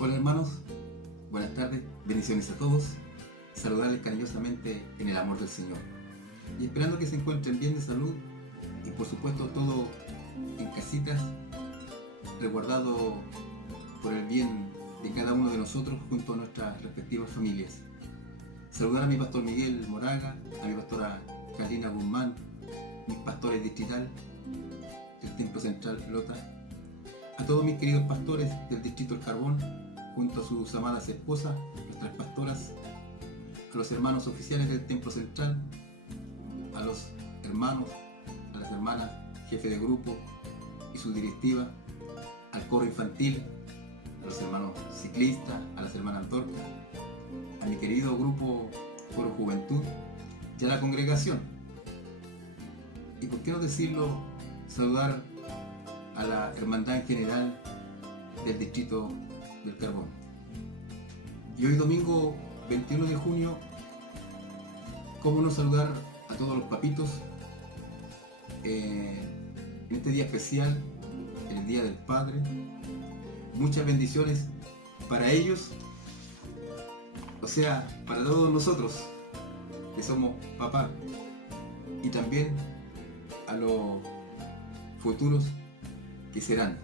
Hola hermanos, buenas tardes, bendiciones a todos, saludarles cariñosamente en el amor del Señor y esperando que se encuentren bien de salud y por supuesto todo en casitas, resguardado por el bien de cada uno de nosotros junto a nuestras respectivas familias. Saludar a mi pastor Miguel Moraga, a mi pastora Carolina Guzmán, mis pastores distrital del Templo Central Lota, a todos mis queridos pastores del Distrito El Carbón, junto a sus amadas esposas, nuestras pastoras, a los hermanos oficiales del Templo Central, a los hermanos, a las hermanas, jefe de grupo y su directiva, al coro infantil, a los hermanos ciclistas, a las hermanas Antorca, a mi querido grupo Coro Juventud y a la congregación. Y por qué no decirlo, saludar a la hermandad en general del Distrito del Carbón. Y hoy domingo 21 de junio, cómo no saludar a todos los papitos en este día especial, el Día del Padre. Muchas bendiciones para ellos, o sea, para todos nosotros que somos papás, y también a los futuros que serán.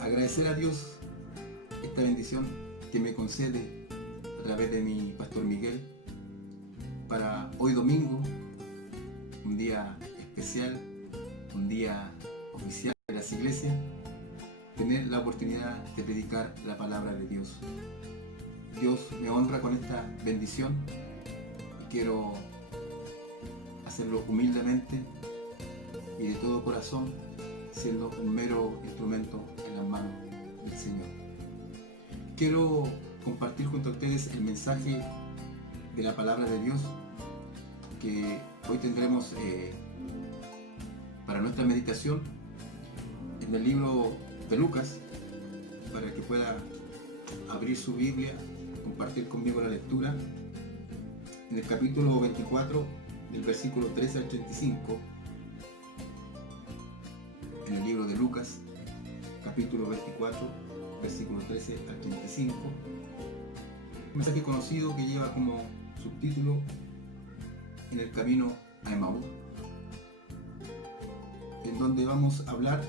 Agradecer a Dios esta bendición que me concede a través de mi pastor Miguel para hoy domingo, un día especial, un día oficial de las iglesias, tener la oportunidad de predicar la palabra de Dios. Dios me honra con esta bendición y quiero hacerlo humildemente y de todo corazón, siendo un mero instrumento en las manos del Señor. Quiero compartir junto a ustedes el mensaje de la palabra de Dios que hoy tendremos para nuestra meditación en el libro de Lucas, para que pueda abrir su Biblia, compartir conmigo la lectura en el capítulo 24 del versículo 13 al 35, en el libro de Lucas, capítulo 24, versículo 13 al 35, un mensaje conocido que lleva como subtítulo En el camino a Emaús, en donde vamos a hablar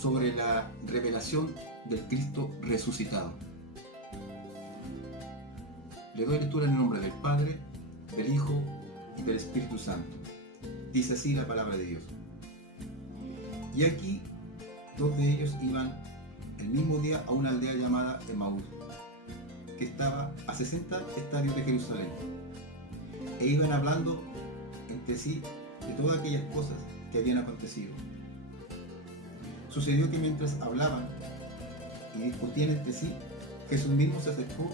sobre la revelación del Cristo resucitado. Le doy lectura en el nombre del Padre, del Hijo y del Espíritu Santo. Dice así la palabra de Dios. Y aquí dos de ellos iban el mismo día a una aldea llamada Emaús, que estaba a 60 estadios de Jerusalén, e iban hablando entre sí de todas aquellas cosas que habían acontecido. Sucedió que mientras hablaban y discutían entre sí, Jesús mismo se acercó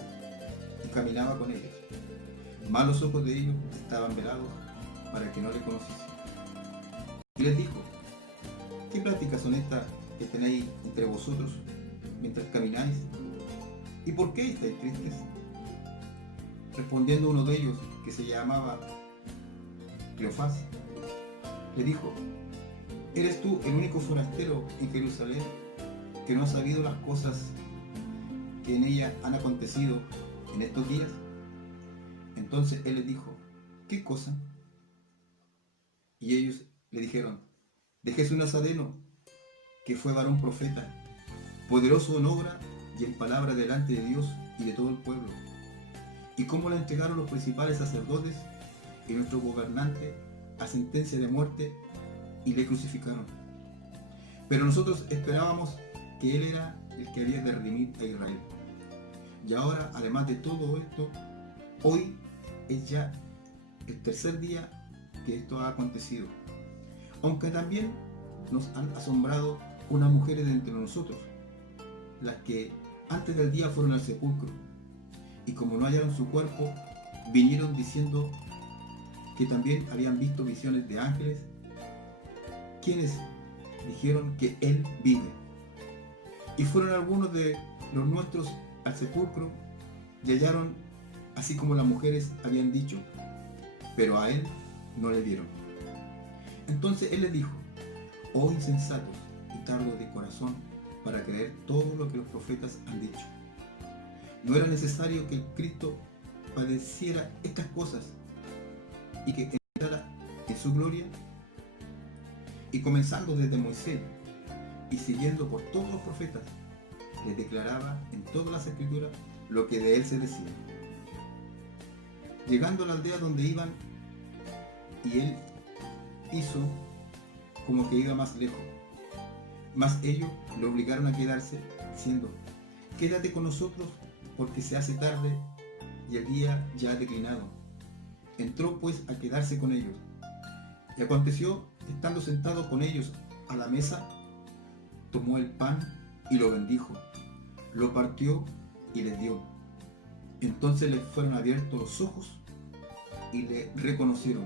y caminaba con ellos. Mas los ojos de ellos estaban velados para que no le conociesen. Y les dijo: ¿qué pláticas son estas que tenéis entre vosotros mientras camináis? ¿Y por qué estáis tristes? Respondiendo uno de ellos, que se llamaba Cleofás, le dijo: ¿eres tú el único forastero en Jerusalén que no ha sabido las cosas que en ella han acontecido en estos días? Entonces él les dijo: ¿qué cosa? Y ellos le dijeron: de Jesús Nazareno, que fue varón profeta, poderoso en obra y en palabra delante de Dios y de todo el pueblo, y cómo le entregaron los principales sacerdotes y nuestro gobernante a sentencia de muerte y le crucificaron. Pero nosotros esperábamos que él era el que había de redimir a Israel. Y ahora, además de todo esto, hoy es ya el tercer día que esto ha acontecido. Aunque también nos han asombrado unas mujeres de entre nosotros, las que antes del día fueron al sepulcro, y como no hallaron su cuerpo, vinieron diciendo que también habían visto visiones de ángeles, quienes dijeron que él vive. Y fueron algunos de los nuestros al sepulcro y hallaron así como las mujeres habían dicho, pero a él no le vieron. Entonces él les dijo: oh insensatos y tardos de corazón para creer todo lo que los profetas han dicho. No era necesario que el Cristo padeciera estas cosas y que entrara en su gloria. Y comenzando desde Moisés y siguiendo por todos los profetas, les declaraba en todas las escrituras lo que de él se decía. Llegando a la aldea donde iban, y él hizo como que iba más lejos, mas ellos lo obligaron a quedarse, diciendo: quédate con nosotros, porque se hace tarde y el día ya ha declinado. Entró pues a quedarse con ellos. Y aconteció, estando sentado con ellos a la mesa, tomó el pan y lo bendijo, lo partió y les dio. Entonces les fueron abiertos los ojos y le reconocieron,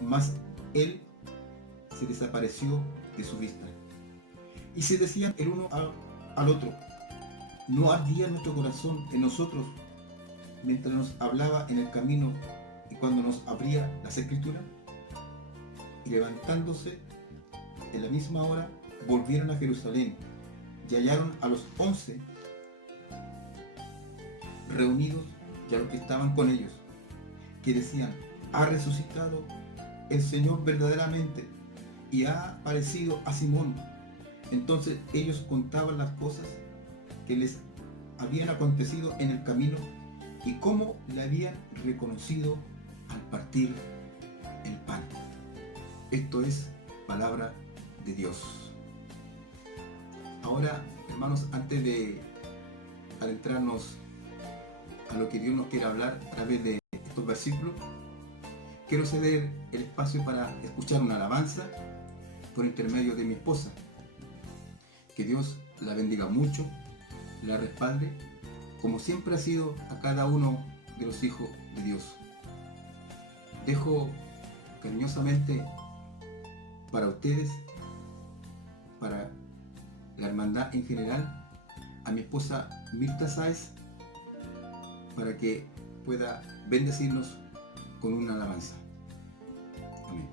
mas él se desapareció de su vista. Y se decían el uno al otro: ¿no ardía nuestro corazón en nosotros mientras nos hablaba en el camino y cuando nos abría las escrituras? Y levantándose en la misma hora, volvieron a Jerusalén y hallaron a los 11 reunidos y a los que estaban con ellos, que decían: ha resucitado el Señor verdaderamente y ha aparecido a Simón. Entonces ellos contaban las cosas que les habían acontecido en el camino y cómo le habían reconocido al partir el pan. Esto es palabra de Dios. Ahora, hermanos, antes de adentrarnos a lo que Dios nos quiere hablar a través de estos versículos, quiero ceder el espacio para escuchar una alabanza por intermedio de mi esposa. Que Dios la bendiga mucho, la respalde, como siempre ha sido a cada uno de los hijos de Dios. Dejo cariñosamente para ustedes, para la hermandad en general, a mi esposa Mirta Sáez, para que pueda bendecirnos con una alabanza. Amén.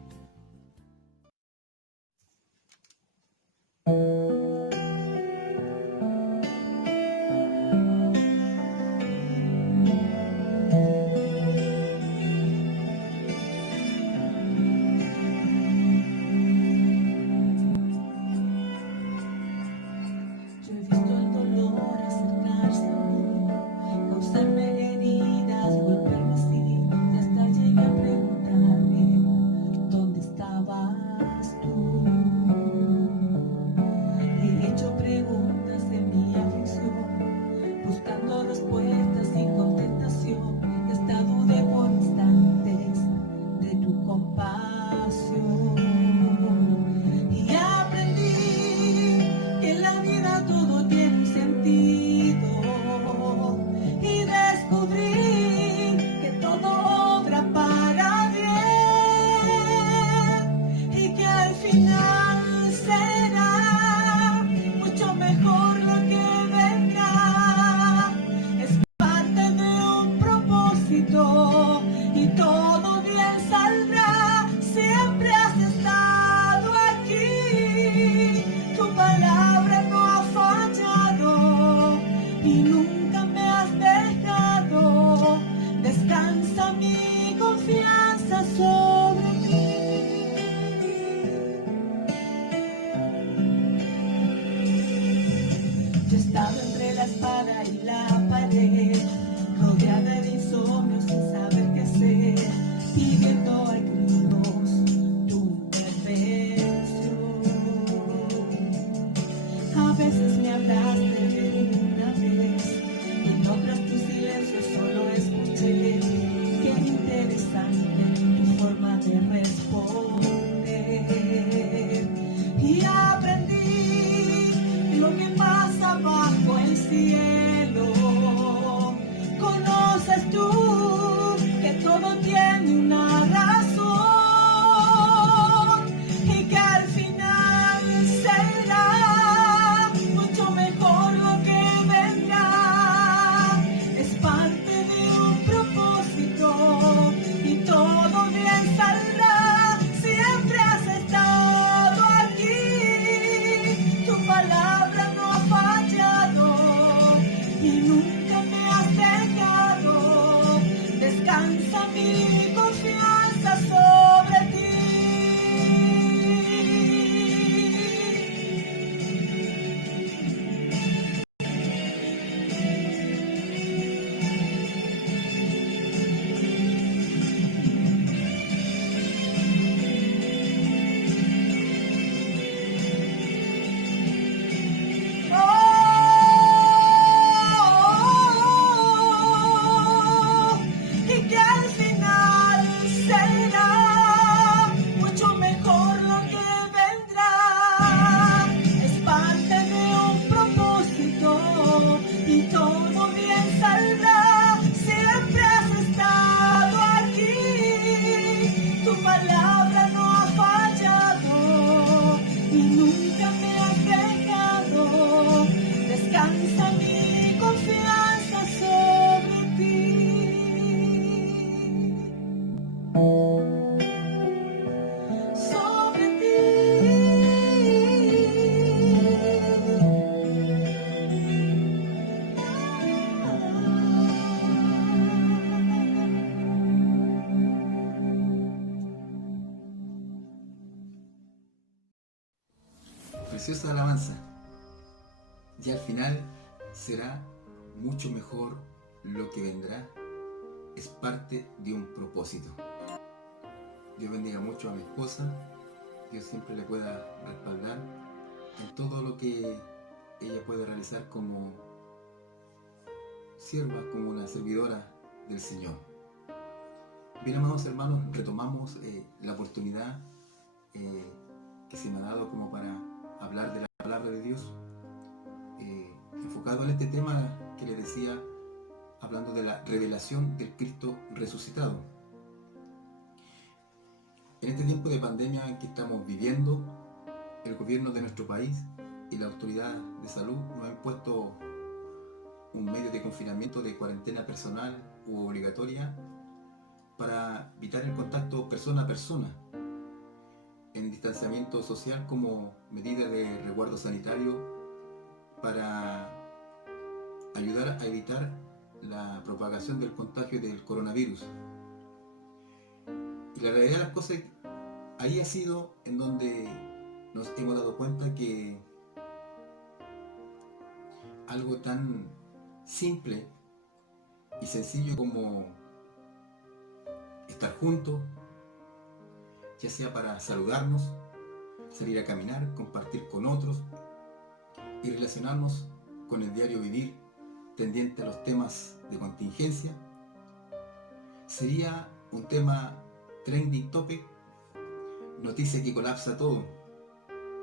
Conoces tú que todo tiene una razón. preciosa alabanza. Y al final será mucho mejor lo que vendrá. Es parte de un propósito. Dios bendiga mucho a mi esposa. Dios siempre le pueda respaldar en todo lo que ella puede realizar como sierva, como una servidora del Señor. Bien, amados hermanos, retomamos la oportunidad que se me ha dado como para hablar de la palabra de Dios, enfocado en este tema que les decía, hablando de la revelación del Cristo resucitado. En este tiempo de pandemia en que estamos viviendo, el gobierno de nuestro país y la autoridad de salud nos han impuesto un medio de confinamiento de cuarentena personal u obligatoria para evitar el contacto persona a persona, en distanciamiento social como medida de resguardo sanitario para ayudar a evitar la propagación del contagio del coronavirus. Y la realidad de las cosas, ahí ha sido en donde nos hemos dado cuenta que algo tan simple y sencillo como estar juntos, ya sea para saludarnos, salir a caminar, compartir con otros y relacionarnos con el diario vivir tendiente a los temas de contingencia, sería un tema trending topic, noticia que colapsa todo,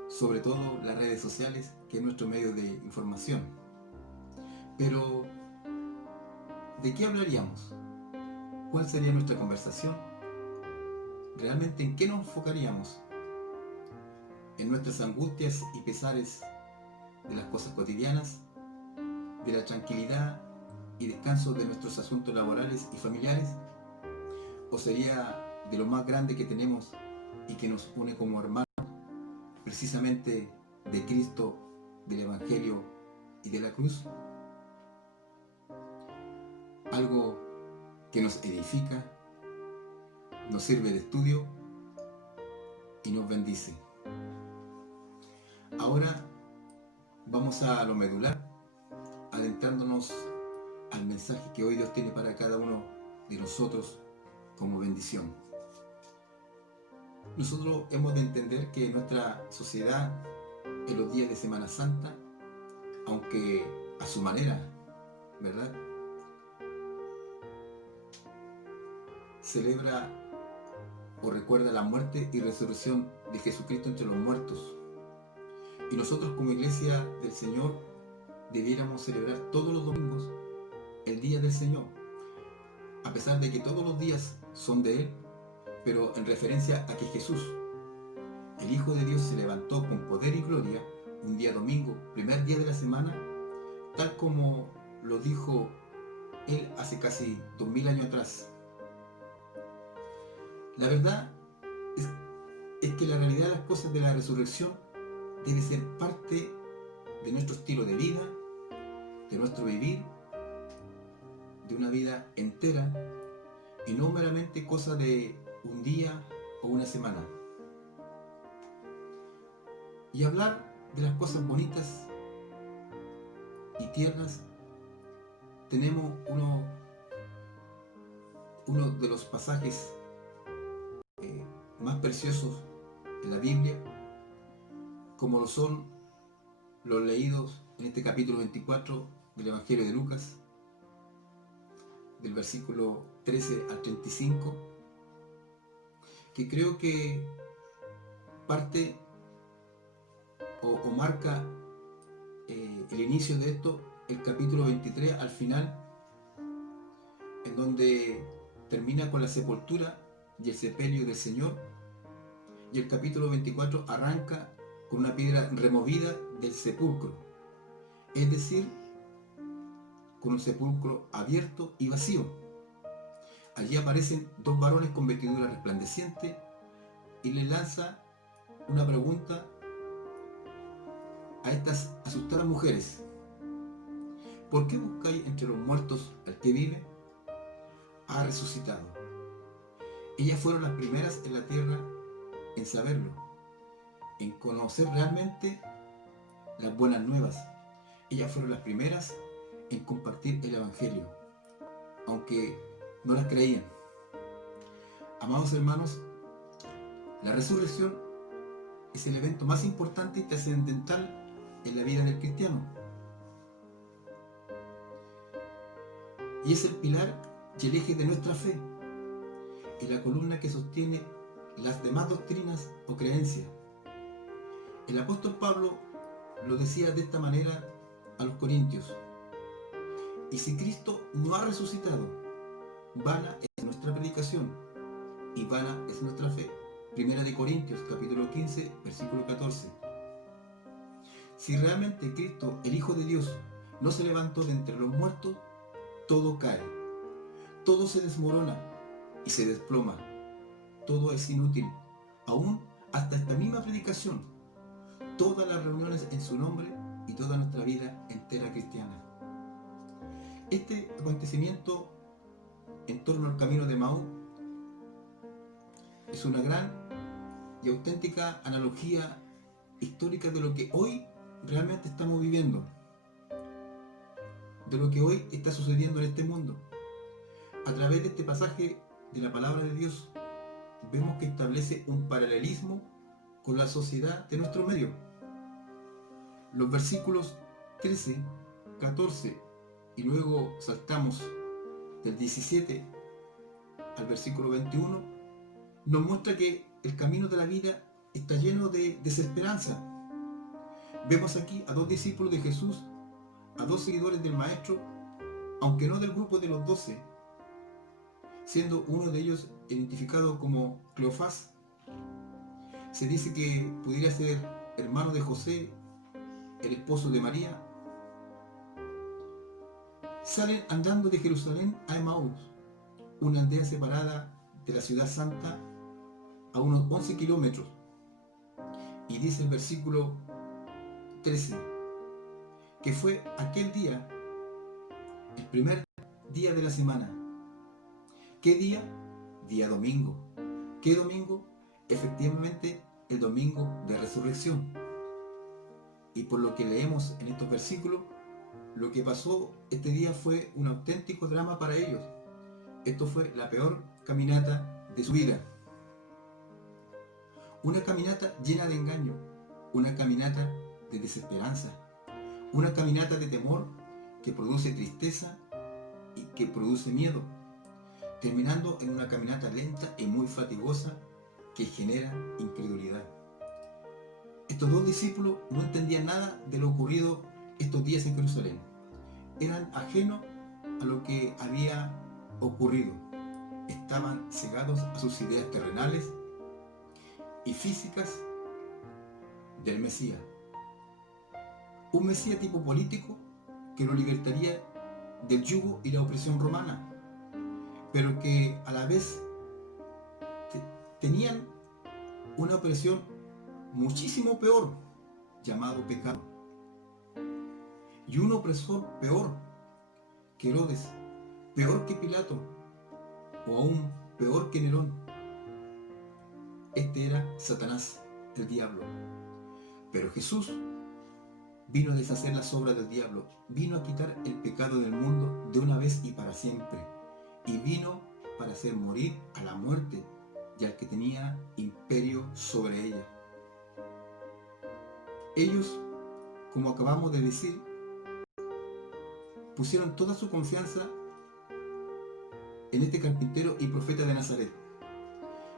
sobre todo las redes sociales, que es nuestro medio de información. Pero, ¿de qué hablaríamos? ¿Cuál sería nuestra conversación? ¿Realmente en qué nos enfocaríamos? ¿En nuestras angustias y pesares de las cosas cotidianas? ¿De la tranquilidad y descanso de nuestros asuntos laborales y familiares? ¿O sería de lo más grande que tenemos y que nos une como hermanos, precisamente de Cristo, del Evangelio y de la cruz? Algo que nos edifica, nos sirve de estudio y nos bendice. Ahora vamos a lo medular, adentrándonos al mensaje que hoy Dios tiene para cada uno de nosotros como bendición. Nosotros hemos de entender que nuestra sociedad en los días de Semana Santa, aunque a su manera, ¿verdad?, celebra o recuerda la muerte y resurrección de Jesucristo entre los muertos. Y nosotros como Iglesia del Señor debiéramos celebrar todos los domingos el Día del Señor, a pesar de que todos los días son de Él, pero en referencia a que Jesús, el Hijo de Dios, se levantó con poder y gloria un día domingo, primer día de la semana, tal como lo dijo Él hace casi 2000 años atrás. La verdad es que la realidad de las cosas de la resurrección debe ser parte de nuestro estilo de vida, de nuestro vivir, de una vida entera, y no meramente cosa de un día o una semana. Y hablar de las cosas bonitas y tiernas, tenemos uno de los pasajes más preciosos en la Biblia, como lo son los leídos en este capítulo 24 del Evangelio de Lucas, del versículo 13 al 35, que creo que parte o marca el inicio de esto, el capítulo 23 al final, en donde termina con la sepultura y el sepelio del Señor, y el capítulo 24 arranca con una piedra removida del sepulcro, es decir, con un sepulcro abierto y vacío. Allí aparecen dos varones con vestidura resplandeciente y le lanza una pregunta a estas asustadas mujeres: ¿por qué buscáis entre los muertos al que vive? Ha resucitado. Ellas fueron las primeras en la tierra en saberlo, en conocer realmente las buenas nuevas. Ellas fueron las primeras en compartir el Evangelio, aunque no las creían. Amados hermanos, la resurrección es el evento más importante y trascendental en la vida del cristiano. Y es el pilar y el eje de nuestra fe, y la columna que sostiene las demás doctrinas o creencias. El apóstol Pablo lo decía de esta manera a los corintios: y si Cristo no ha resucitado, vana es nuestra predicación y vana es nuestra fe. Primera de Corintios, capítulo 15, versículo 14. Si realmente Cristo, el Hijo de Dios, no se levantó de entre los muertos, todo cae, todo se desmorona y se desploma, todo es inútil, aún hasta esta misma predicación, todas las reuniones en su nombre y toda nuestra vida entera cristiana. Este acontecimiento en torno al camino de Emaús es una gran y auténtica analogía histórica de lo que hoy realmente estamos viviendo, de lo que hoy está sucediendo en este mundo. A través de este pasaje de la palabra de Dios vemos que establece un paralelismo con la sociedad de nuestro medio. Los versículos 13, 14 y luego saltamos del 17 al versículo 21 nos muestra que el camino de la vida está lleno de desesperanza. Vemos aquí a 2 discípulos de Jesús, a 2 seguidores del Maestro, aunque no del grupo de los 12, siendo uno de ellos identificado como Cleofás. Se dice que pudiera ser hermano de José, el esposo de María. Salen andando de Jerusalén a Emaús, una aldea separada de la ciudad santa a unos 11 kilómetros. Y dice el versículo 13, que fue aquel día, el primer día de la semana. ¿Qué día? Día domingo. ¿Qué domingo? Efectivamente, el domingo de resurrección. Y por lo que leemos en estos versículos, lo que pasó este día fue un auténtico drama para ellos. Esto fue la peor caminata de su vida. Una caminata llena de engaño, una caminata de desesperanza, una caminata de temor que produce tristeza y que produce miedo, terminando en una caminata lenta y muy fatigosa que genera incredulidad. Estos 2 discípulos no entendían nada de lo ocurrido estos días en Jerusalén. Eran ajenos a lo que había ocurrido. Estaban cegados a sus ideas terrenales y físicas del Mesías. Un Mesías tipo político que lo libertaría del yugo y la opresión romana, pero que a la vez tenían una opresión muchísimo peor, llamado pecado, y un opresor peor que Herodes, peor que Pilato, o aún peor que Nerón. Este era Satanás, el diablo. Pero Jesús vino a deshacer las obras del diablo, vino a quitar el pecado del mundo de una vez y para siempre, y vino para hacer morir a la muerte y al que tenía imperio sobre ella. Ellos, como acabamos de decir, pusieron toda su confianza en este carpintero y profeta de Nazaret,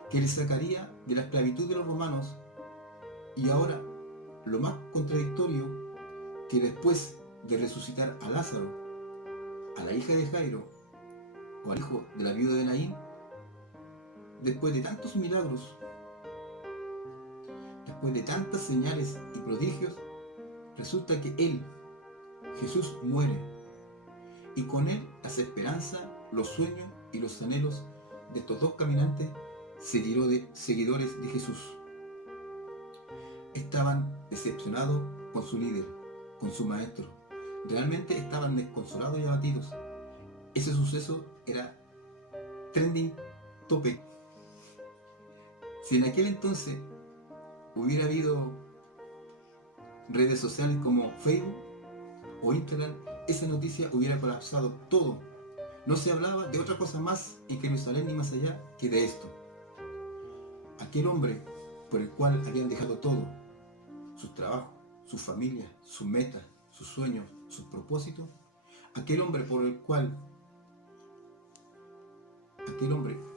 que les sacaría de la esclavitud de los romanos. Y ahora, lo más contradictorio, que después de resucitar a Lázaro, a la hija de Jairo, o al hijo de la viuda de Naín, después de tantos milagros, después de tantas señales y prodigios, resulta que él, Jesús, muere, y con él las esperanzas, los sueños y los anhelos de estos 2 caminantes seguidores de Jesús. Estaban decepcionados con su líder, con su maestro. Realmente estaban desconsolados y abatidos. Ese suceso era trending topic. Si en aquel entonces hubiera habido redes sociales como Facebook o Instagram, esa noticia hubiera colapsado todo. No se hablaba de otra cosa más en Jerusalén ni más allá que de esto. Aquel hombre por el cual habían dejado todo, sus trabajos, sus familias, sus metas, sus sueños, sus propósitos, aquel hombre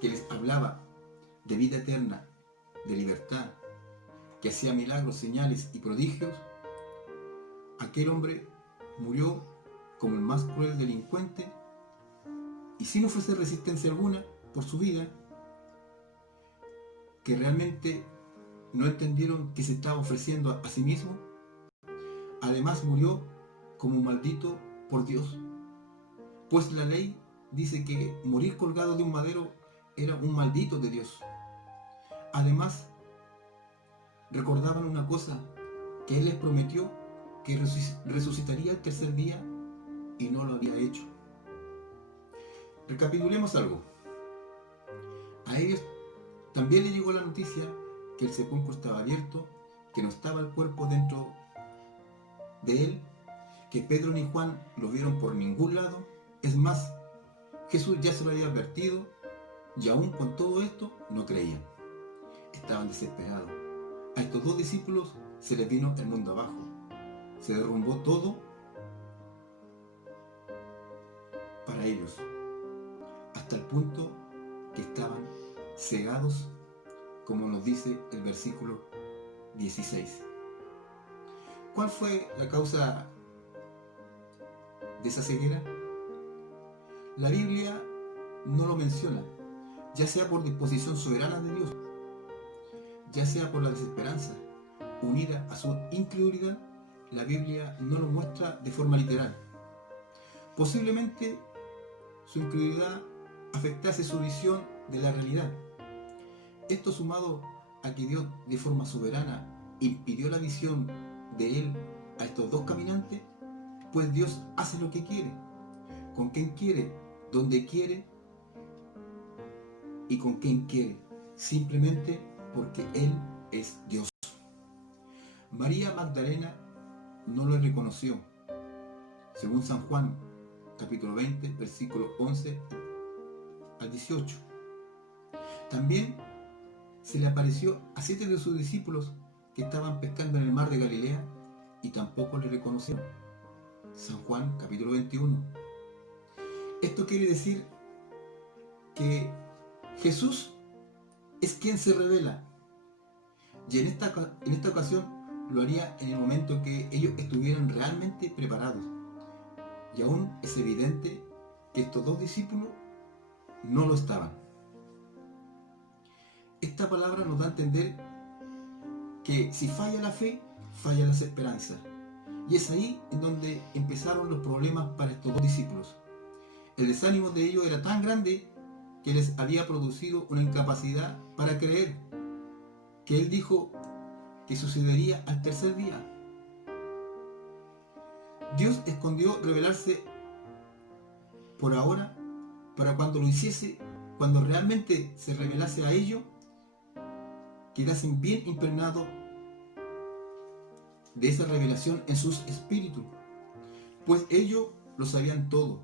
que les hablaba de vida eterna, de libertad, que hacía milagros, señales y prodigios, aquel hombre murió como el más cruel delincuente y sin ofrecer resistencia alguna por su vida, que realmente no entendieron que se estaba ofreciendo a sí mismo. Además murió como un maldito por Dios, pues la ley dice que morir colgado de un madero era un maldito de Dios. Además, recordaban una cosa, que Él les prometió que resucitaría el tercer día y no lo había hecho. Recapitulemos algo. A ellos también les llegó la noticia que el sepulcro estaba abierto, que no estaba el cuerpo dentro de él, que Pedro ni Juan lo vieron por ningún lado. Es más, Jesús ya se lo había advertido y aún con todo esto no creían. Estaban desesperados. A estos dos discípulos se les vino el mundo abajo. Se derrumbó todo para ellos, hasta el punto que estaban cegados, como nos dice el versículo 16. ¿Cuál fue la causa de esa ceguera? La Biblia no lo menciona, ya sea por disposición soberana de Dios, ya sea por la desesperanza, unida a su incredulidad. La Biblia no lo muestra de forma literal. Posiblemente su incredulidad afectase su visión de la realidad. Esto sumado a que Dios de forma soberana impidió la visión de Él a estos dos caminantes, pues Dios hace lo que quiere, con quien quiere, donde quiere y con quien quiere, simplemente porque Él es Dios. María Magdalena no lo reconoció, según San Juan, capítulo 20, versículo 11 al 18. También se le apareció a 7 de sus discípulos que estaban pescando en el mar de Galilea y tampoco le reconocieron. San Juan, capítulo 21. Esto quiere decir que Jesús es quien se revela, y en esta ocasión lo haría en el momento que ellos estuvieran realmente preparados. Y aún es evidente que estos dos discípulos no lo estaban. Esta palabra nos da a entender que si falla la fe, falla las esperanzas. Y es ahí en donde empezaron los problemas para estos dos discípulos. El desánimo de ellos era tan grande que les había producido una incapacidad para creer que Él dijo que sucedería al tercer día. Dios escondió revelarse por ahora para cuando lo hiciese, cuando realmente se revelase a ellos, quedasen bien impregnados de esa revelación en sus espíritus, pues ellos lo sabían todo,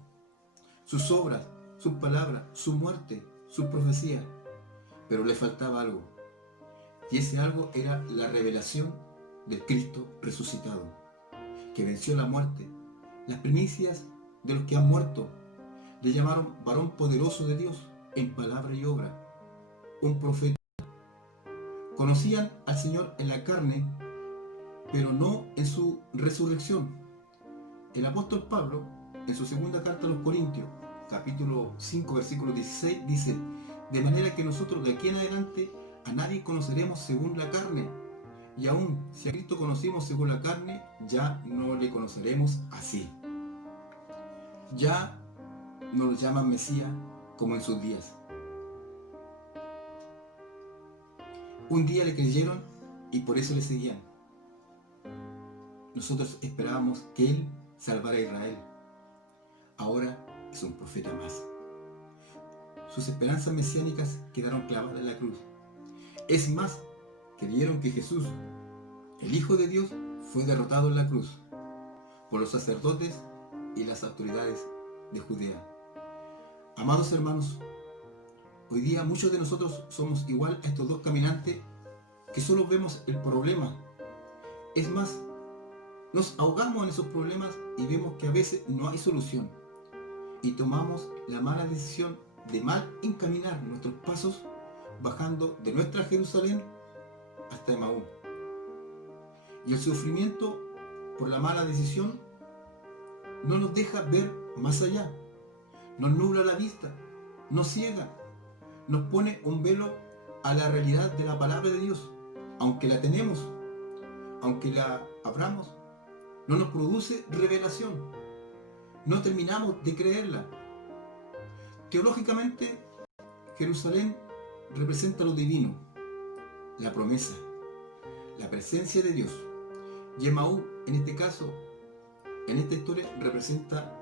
sus obras, sus palabras, su muerte, sus profecías, pero le faltaba algo, y ese algo era la revelación del Cristo resucitado, que venció la muerte. Las primicias de los que han muerto le llamaron varón poderoso de Dios en palabra y obra, un profeta. Conocían al Señor en la carne, pero no en su resurrección. El apóstol Pablo, en su segunda carta a los Corintios, capítulo 5, versículo 16, dice: de manera que nosotros de aquí en adelante a nadie conoceremos según la carne, y aún si a Cristo conocimos según la carne, ya no le conoceremos así. Ya no lo llaman Mesías como en sus días. Un día le creyeron y por eso le seguían. Nosotros esperábamos que Él salvara a Israel. Ahora es un profeta más. Sus esperanzas mesiánicas quedaron clavadas en la cruz. Es más, creyeron que Jesús, el Hijo de Dios, fue derrotado en la cruz por los sacerdotes y las autoridades de Judea. Amados hermanos, hoy día muchos de nosotros somos igual a estos dos caminantes que solo vemos el problema. Es más, nos ahogamos en esos problemas y vemos que a veces no hay solución. Y tomamos la mala decisión de mal encaminar nuestros pasos bajando de nuestra Jerusalén hasta Emaú. Y el sufrimiento por la mala decisión no nos deja ver más allá, nos nubla la vista, nos ciega, nos pone un velo a la realidad de la palabra de Dios. Aunque la tenemos, aunque la abramos, no nos produce revelación, no terminamos de creerla. Teológicamente, Jerusalén representa lo divino, la promesa, la presencia de Dios. Y Emaú, en este caso, en esta historia, representa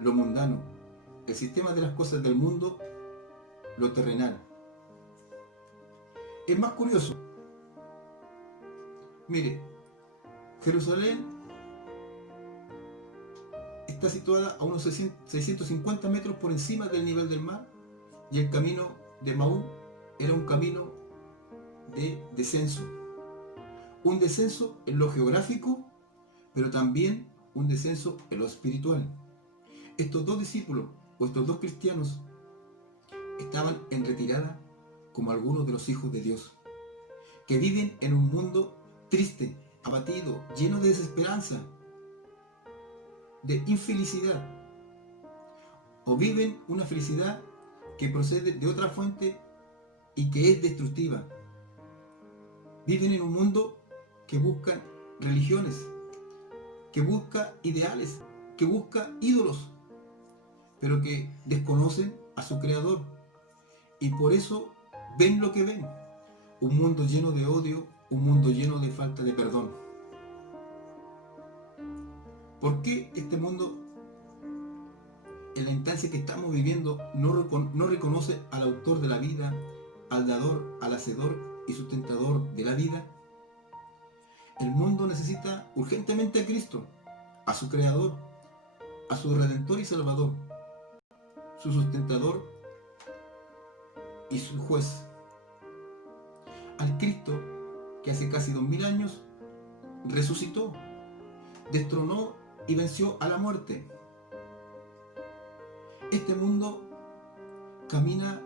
lo mundano, el sistema de las cosas del mundo, lo terrenal. Es más curioso. Mire, Jerusalén está situada a unos 650 metros por encima del nivel del mar, y el camino de Emaú era un camino de descenso. Un descenso en lo geográfico, pero también un descenso en lo espiritual. Estos dos discípulos, o estos dos cristianos, estaban en retirada como algunos de los hijos de Dios, que viven en un mundo triste, abatido, lleno de desesperanza, de infelicidad, o viven una felicidad que procede de otra fuente y que es destructiva. Viven en un mundo que busca religiones, que busca ideales, que busca ídolos, pero que desconocen a su creador, y por eso ven lo que ven: un mundo lleno de odio, un mundo lleno de falta de perdón. ¿Por qué este mundo, en la instancia que estamos viviendo, no reconoce al autor de la vida, al dador, al hacedor y sustentador de la vida? El mundo necesita urgentemente a Cristo, a su creador, a su redentor y salvador, su sustentador y su juez. Al Cristo que hace casi 2000 años resucitó, destronó y venció a la muerte. Este mundo camina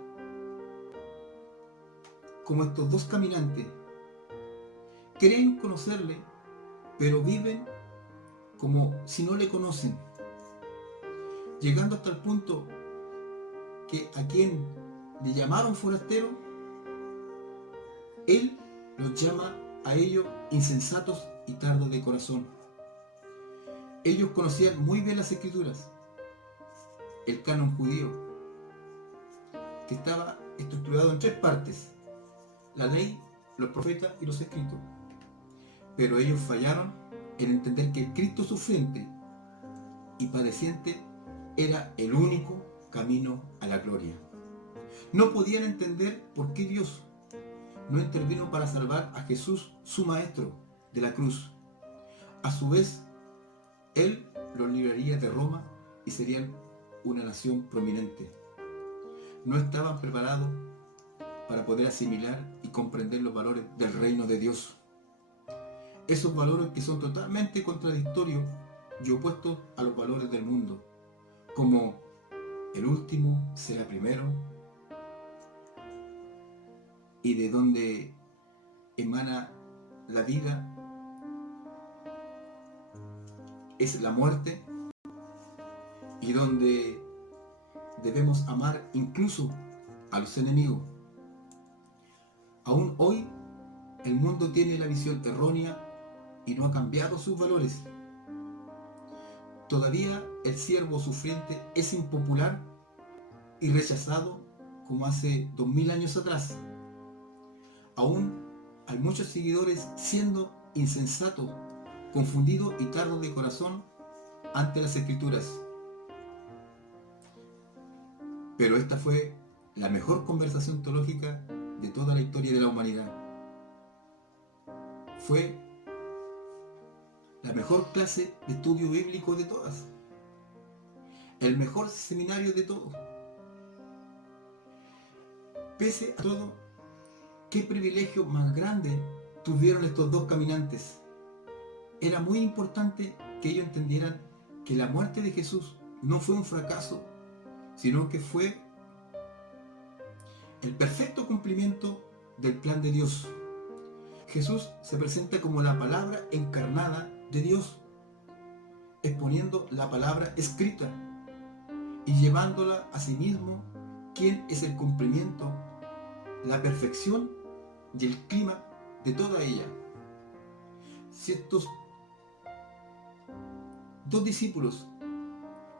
como estos dos caminantes. Creen conocerle, pero viven como si no le conocen, llegando hasta el punto que a quien le llamaron forastero, él los llama a ellos insensatos y tardos de corazón. Ellos conocían muy bien las Escrituras, el canon judío, que estaba estructurado en 3 partes: la ley, los profetas y los escritos. Pero ellos fallaron en entender que el Cristo sufriente y padeciente era el único camino a la gloria. No podían entender por qué Dios no intervino para salvar a Jesús, su maestro, de la cruz. A su vez, Él los libraría de Roma y serían una nación prominente. No estaban preparados para poder asimilar y comprender los valores del reino de Dios. Esos valores que son totalmente contradictorios y opuestos a los valores del mundo, como el último será primero, y de donde emana la vida es la muerte, y donde debemos amar incluso a los enemigos. Aún hoy el mundo tiene la visión errónea y no ha cambiado sus valores. Todavía el siervo sufriente es impopular y rechazado como hace 2000 años atrás. Aún hay muchos seguidores siendo insensatos, confundidos y tardos de corazón ante las Escrituras. Pero esta fue la mejor conversación teológica de toda la historia de la humanidad. Fue la mejor clase de estudio bíblico de todas, el mejor seminario de todos. Pese a todo, qué privilegio más grande tuvieron estos dos caminantes. Era muy importante que ellos entendieran que la muerte de Jesús no fue un fracaso, sino que fue el perfecto cumplimiento del plan de Dios. Jesús se presenta como la palabra encarnada de Dios, exponiendo la palabra escrita y llevándola a sí mismo, quien es el cumplimiento, la perfección y el clima de toda ella. Si estos dos discípulos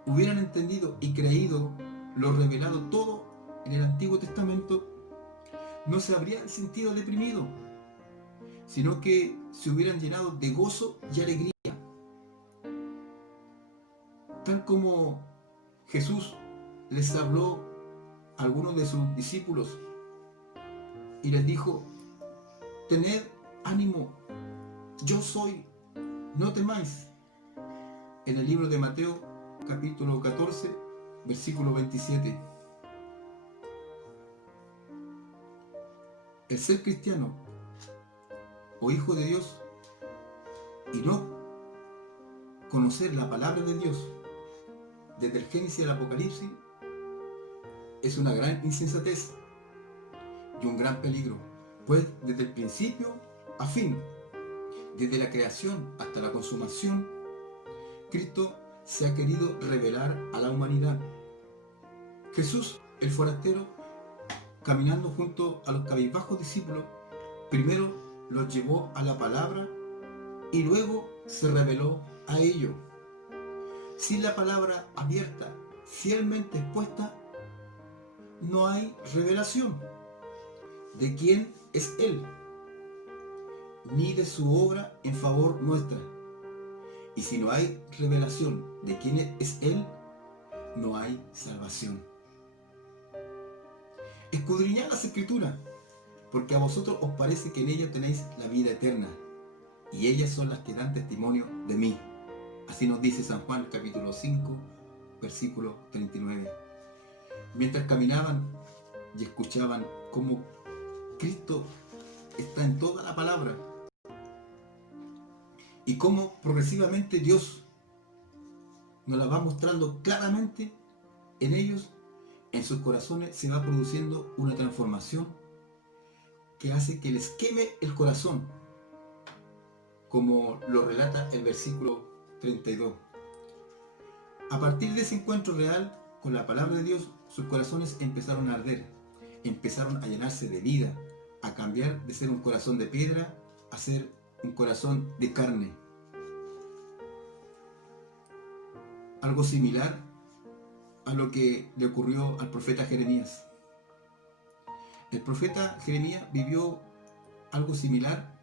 hubieran entendido y creído lo revelado todo en el Antiguo Testamento, no se habrían sentido deprimidos, sino que se hubieran llenado de gozo y alegría. Tal como Jesús les habló a algunos de sus discípulos y les dijo: tened ánimo, yo soy, no temáis. En el libro de Mateo, capítulo 14, versículo 27. El ser cristiano o hijo de Dios y no conocer la palabra de Dios desde el Génesis al Apocalipsis es una gran insensatez y un gran peligro, pues desde el principio a fin, desde la creación hasta la consumación, Cristo se ha querido revelar a la humanidad. Jesús, el forastero, caminando junto a los cabizbajos discípulos, primero los llevó a la palabra y luego se reveló a ellos. Sin la palabra abierta, fielmente expuesta, no hay revelación de quién es Él, ni de su obra en favor nuestra. Y si no hay revelación de quién es Él, no hay salvación. Escudriñad las Escrituras, porque a vosotros os parece que en ellas tenéis la vida eterna, y ellas son las que dan testimonio de mí. Así nos dice San Juan, capítulo 5, versículo 39. Mientras caminaban y escuchaban cómo Cristo está en toda la palabra, y cómo progresivamente Dios nos la va mostrando claramente en ellos, en sus corazones se va produciendo una transformación que hace que les queme el corazón, como lo relata el versículo 32. A partir de ese encuentro real con la palabra de Dios, sus corazones empezaron a arder, empezaron a llenarse de vida, a cambiar de ser un corazón de piedra a ser un corazón de carne. Algo similar a lo que le ocurrió al profeta Jeremías. El profeta Jeremías vivió algo similar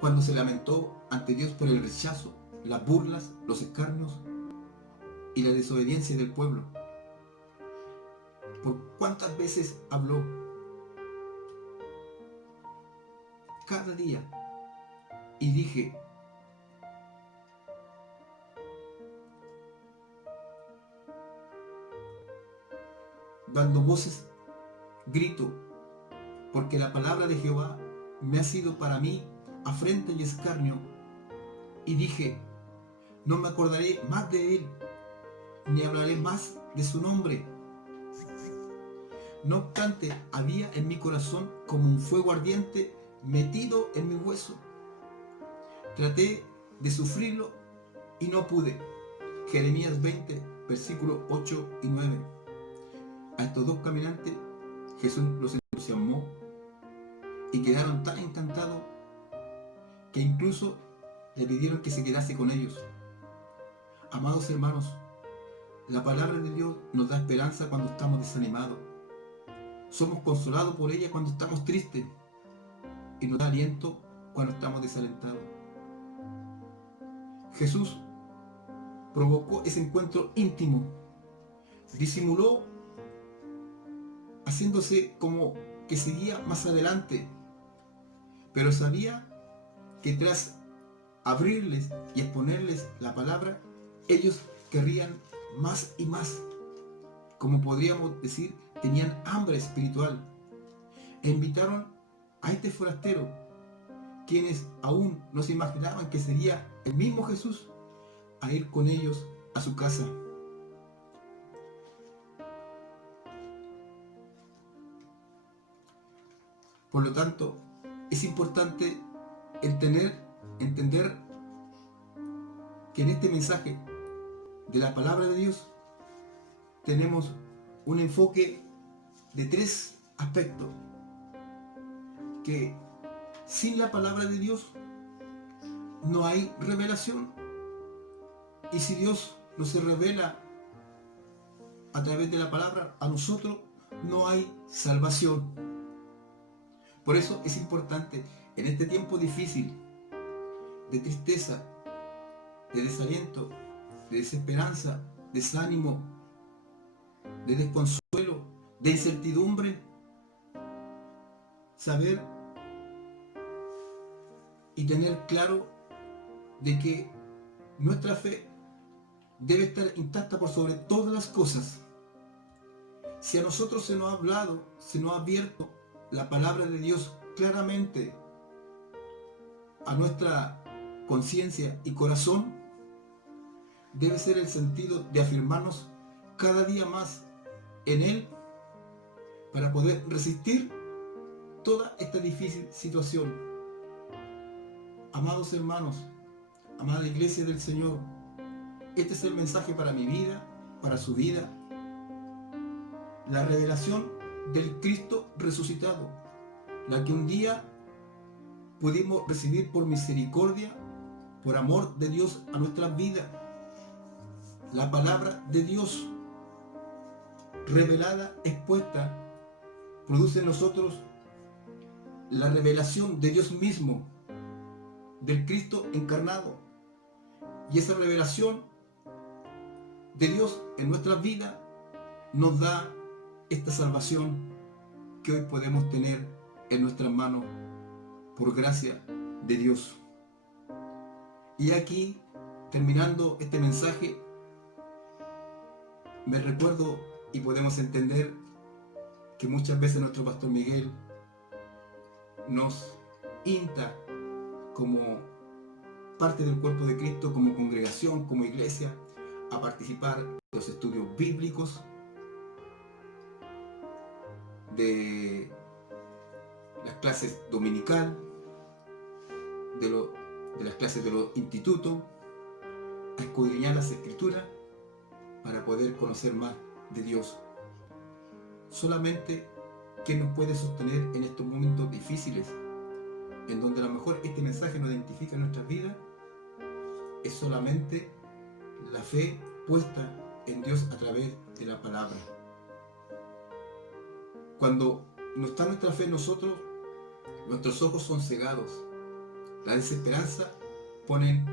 cuando se lamentó ante Dios por el rechazo, las burlas, los escarnios y la desobediencia del pueblo. ¿Por cuántas veces habló? Cada día. Y dije: dando voces, grito, porque la palabra de Jehová me ha sido para mí afrenta y escarnio. Y dije: no me acordaré más de él, ni hablaré más de su nombre. No obstante, había en mi corazón como un fuego ardiente metido en mi hueso. Traté de sufrirlo y no pude. Jeremías 20, versículos 8 y 9. A estos dos caminantes Jesús los entusiasmó y quedaron tan encantados que incluso le pidieron que se quedase con ellos. Amados hermanos, la palabra de Dios nos da esperanza cuando estamos desanimados. Somos consolados por ella cuando estamos tristes y nos da aliento cuando estamos desalentados. Jesús provocó ese encuentro íntimo, disimuló haciéndose como que seguía más adelante, pero sabía que tras abrirles y exponerles la palabra, ellos querrían más y más. Como podríamos decir, tenían hambre espiritual. E invitaron a este forastero, quienes aún no se imaginaban que sería el mismo Jesús, a ir con ellos a su casa. Por lo tanto, es importante entender que en este mensaje de la palabra de Dios tenemos un enfoque de 3 aspectos. Que sin la palabra de Dios no hay revelación. Y si Dios no se revela a través de la palabra a nosotros, no hay salvación. Por eso es importante en este tiempo difícil, de tristeza, de desaliento, de desesperanza, desánimo, de desconsuelo, de incertidumbre, saber y tener claro de que nuestra fe debe estar intacta por sobre todas las cosas. Si a nosotros se nos ha hablado, se nos ha abierto la palabra de Dios claramente a nuestra conciencia y corazón, debe ser el sentido de afirmarnos cada día más en Él para poder resistir toda esta difícil situación. Amados hermanos, amada Iglesia del Señor, este es el mensaje para mi vida, para su vida. La revelación del Cristo resucitado, la que un día pudimos recibir por misericordia, por amor de Dios a nuestras vidas. La palabra de Dios revelada, expuesta, produce en nosotros la revelación de Dios mismo, del Cristo encarnado. Y esa revelación de Dios en nuestras vidas nos da esta salvación que hoy podemos tener en nuestras manos por gracia de Dios. Y aquí, terminando este mensaje, me recuerdo y podemos entender que muchas veces nuestro pastor Miguel nos insta como parte del cuerpo de Cristo, como congregación, como iglesia, a participar de los estudios bíblicos, de las clases dominical, de las clases de los institutos, a escudriñar las escrituras para poder conocer más de Dios. Solamente ¿qué nos puede sostener en estos momentos difíciles, en donde a lo mejor este mensaje nos identifica en nuestras vidas? Es solamente la fe puesta en Dios a través de la palabra. Cuando no está nuestra fe en nosotros, nuestros ojos son cegados. La desesperanza pone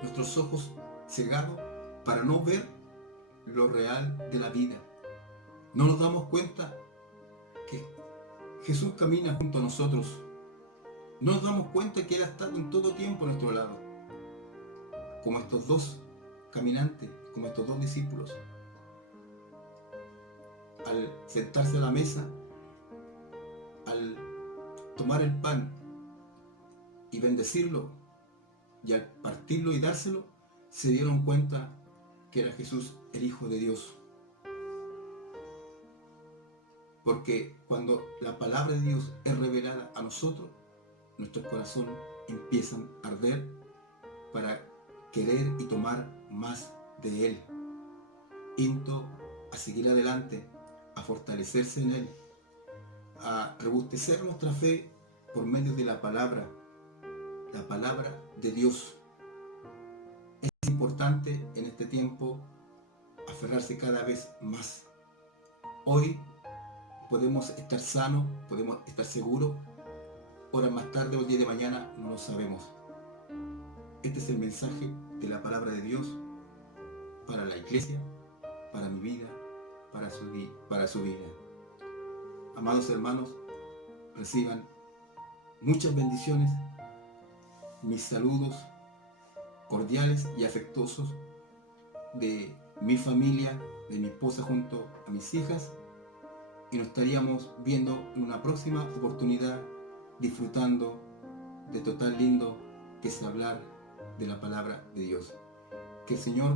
nuestros ojos cegados para no ver lo real de la vida. No nos damos cuenta que Jesús camina junto a nosotros. No nos damos cuenta que Él ha estado en todo tiempo a nuestro lado. Como estos 2 caminantes, como estos 2 discípulos. Al sentarse a la mesa, al tomar el pan y bendecirlo, y al partirlo y dárselo, se dieron cuenta que era Jesús, el Hijo de Dios. Porque cuando la palabra de Dios es revelada a nosotros, nuestros corazones empiezan a arder para querer y tomar más de Él. Into a seguir adelante, a fortalecerse en Él, a robustecer nuestra fe por medio de la palabra de Dios. Es importante en este tiempo aferrarse cada vez más. Hoy podemos estar sanos, podemos estar seguros. Horas más tarde o el día de mañana no lo sabemos. Este es el mensaje de la palabra de Dios para la iglesia, para mi vida, para su vida. Amados hermanos, reciban muchas bendiciones, mis saludos cordiales y afectuosos de mi familia, de mi esposa junto a mis hijas, y nos estaríamos viendo en una próxima oportunidad, disfrutando de esto tan lindo que es hablar de la palabra de Dios. Que el Señor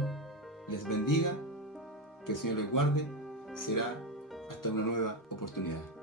les bendiga, que el Señor les guarde. Será hasta una nueva oportunidad.